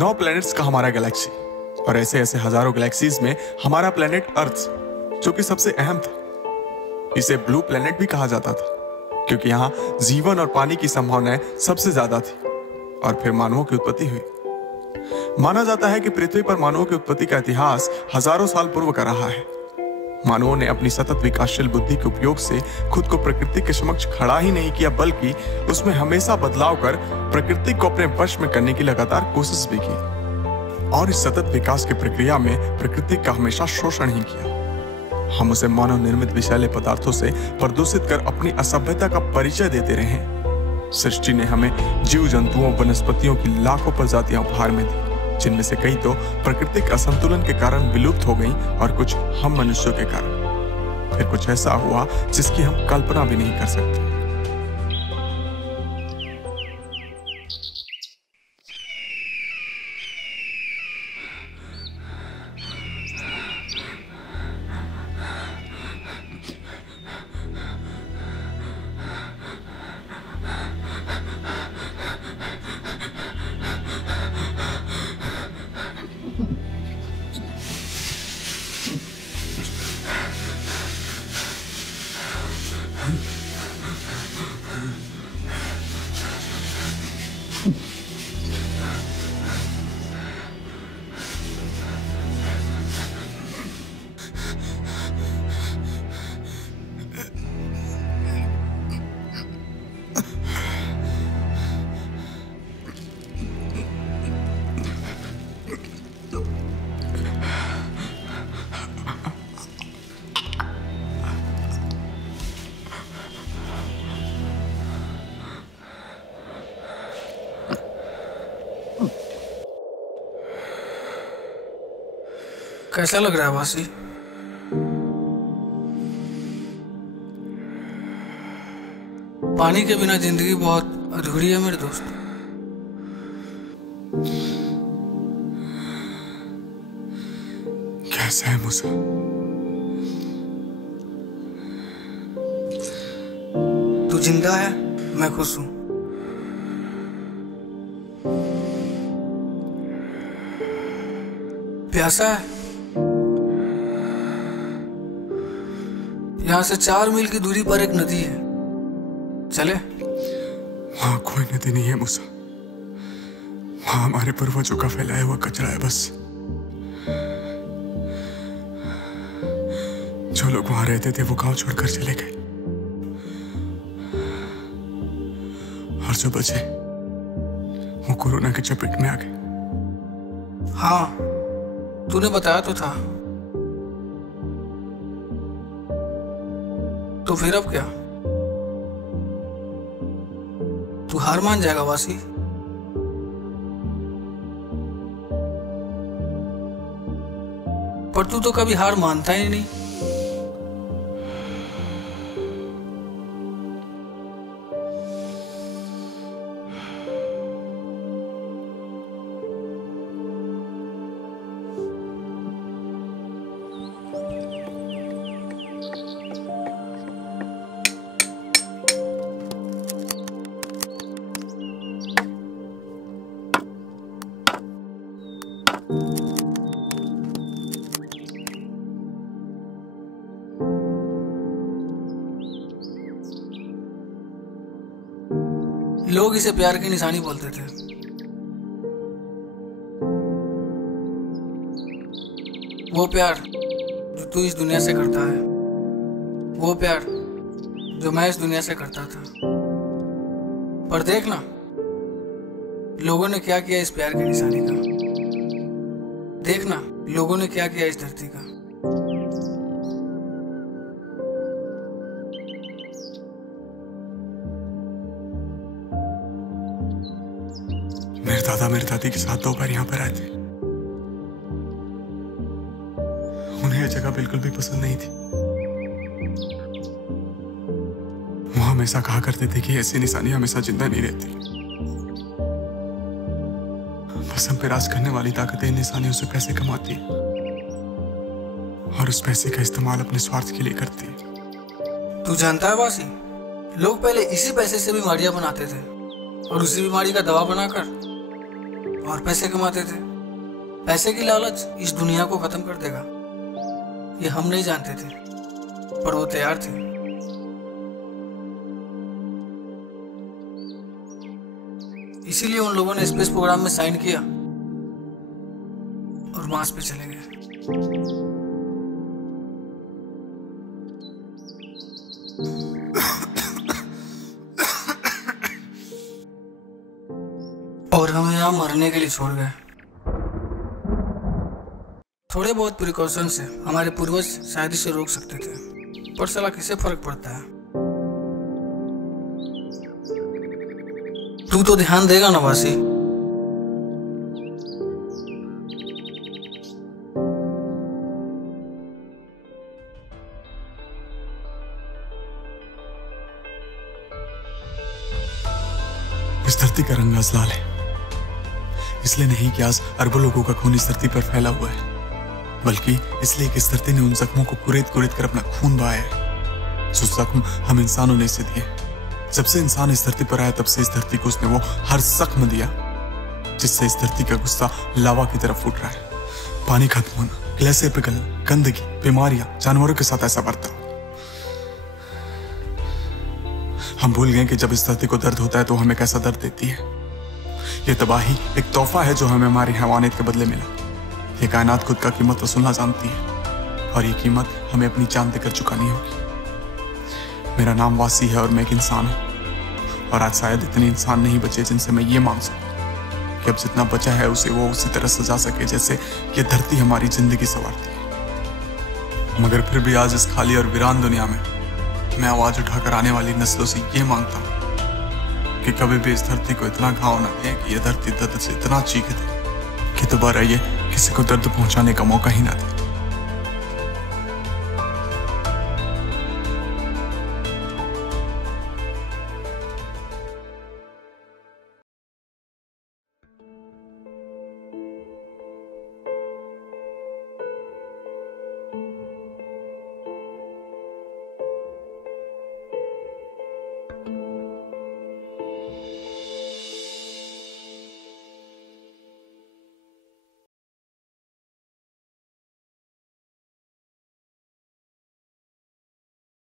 9 planets का हमारा Galaxy और ऐसे ऐसे हजारों गैलेक्सीज में हमारा प्लैनेट अर्थ जो कि सबसे अहम था। इसे ब्लू प्लैनेट भी कहा जाता था क्योंकि यहाँ जीवन और पानी की संभावनाएं सबसे ज्यादा थी और फिर मानवों की उत्पत्ति हुई। माना जाता है कि पृथ्वी पर मानवों की उत्पत्ति का इतिहास हजारों साल पूर्व का रहा है। मानवों ने अपनी सतत विकासशील बुद्धि के उपयोग से खुद को प्रकृति के समक्ष खड़ा ही नहीं किया बल्कि उसमें हमेशा बदलाव कर प्रकृति को अपने वश में करने की लगातार कोशिश भी की और इस सतत विकास की प्रक्रिया में प्रकृति का हमेशा शोषण ही किया। हम उसे मानव निर्मित विषैले पदार्थों से प्रदूषित कर अपनी असभ्यता का परिचय देते रहे। सृष्टि ने हमें जीव जंतुओं वनस्पतियों की लाखों प्रजातियां उपहार में दी जिनमें से कई तो प्राकृतिक असंतुलन के कारण विलुप्त हो गईं और कुछ हम मनुष्यों के कारण। फिर कुछ ऐसा हुआ जिसकी हम कल्पना भी नहीं कर सकते। कैसा लग रहा है वासी? पानी के बिना जिंदगी बहुत अधूरी है मेरे दोस्त। कैसा है मूसा? तू जिंदा है, मैं खुश हूं। प्यासा है? यहाँ से 4 मील की दूरी पर एक नदी है, चले? वहां कोई नदी नहीं है मूसा, वहां हमारे पूर्वजों का फैलाया हुआ कचरा है बस। जो लोग वहां रहते थे वो गांव छोड़कर चले गए और जो बचे वो कोरोना की चपेट में आ गए। हाँ, तूने बताया तो था। तो फिर अब क्या? तू हार मान जाएगा वासी? पर तू तो कभी हार मानता ही नहीं। लोग इसे प्यार की निशानी बोलते थे। वो प्यार जो तू इस दुनिया से करता है, वो प्यार जो मैं इस दुनिया से करता था। पर देखना लोगों ने क्या किया इस प्यार की निशानी का। देखना लोगों ने क्या किया इस धरती का। मेरे दादा मेरी दादी के साथ 2 बार यहाँ पर आए थे। उन्हें यह जगह बिल्कुल भी पसंद नहीं थी। वो हमेशा कहा करते थे कि ऐसी निशानी हमेशा जिंदा नहीं रहती। बस हम पे राज करने वाली ताकतें इन निशानियों से पैसे कमाती है और उस पैसे का इस्तेमाल अपने स्वार्थ के लिए करती है। तू जानता है वासी, लोग पहले इसी पैसे से बीमारियां बनाते थे और उसी बीमारी का दवा बनाकर और पैसे कमाते थे। पैसे की लालच इस दुनिया को खत्म कर देगा, ये हम नहीं जानते थे, पर वो तैयार थे। इसीलिए उन लोगों ने स्पेस प्रोग्राम में साइन किया और मार्स पे चले गए। और हमें यहाँ मरने के लिए छोड़ गए। थोड़े बहुत प्रिकॉशन से हमारे पूर्वज शायद इसे रोक सकते थे, पर साला किसे फर्क पड़ता है। तू तो ध्यान देगा ना वासी? इस धरती का रंग आज लाल है, इसलिए नहीं कि आज अरबों लोगों का खून इस धरती पर फैला हुआ है, बल्कि इसलिए कि इस धरती ने उन जख्मों को कुरेद कुरेद कर अपना खून बहाया है। जो जख्म हम इंसानों ने इसे दिए। जब से इंसान इस धरती पर आया तब से इस धरती को उसने वो हर जख्म दिया जिससे इस धरती का गुस्सा लावा की तरफ फूट रहा है। पानी खत्म होना, ग्लेशियर पिघलना, गंदगी, बीमारियां, जानवरों के साथ ऐसा बर्ताव। हम भूल गए कि जब इस धरती को दर्द होता है तो हमें कैसा दर्द देती है। ये तबाही एक तोहफा है जो हमें हमारी हैवानियत के बदले मिला। ये कायनात खुद का कीमत वसूलना जानती है और ये कीमत हमें अपनी जान देकर चुकानी होगी। मेरा नाम वासी है और मैं एक इंसान हूं, और आज शायद इतने इंसान नहीं बचे जिनसे मैं ये मांग सकूं कि अब जितना बचा है उसे वो उसी तरह सजा सके जैसे ये धरती हमारी जिंदगी संवारती है। मगर फिर भी आज इस खाली और वीरान दुनिया में मैं आवाज उठाकर आने वाली नस्लों से ये मांगता हूं कि कभी भी इस धरती को इतना घाव न दे कि यह धरती दर्द से इतना चीखे दे कि दोबारा ये किसी को दर्द पहुंचाने का मौका ही ना दे।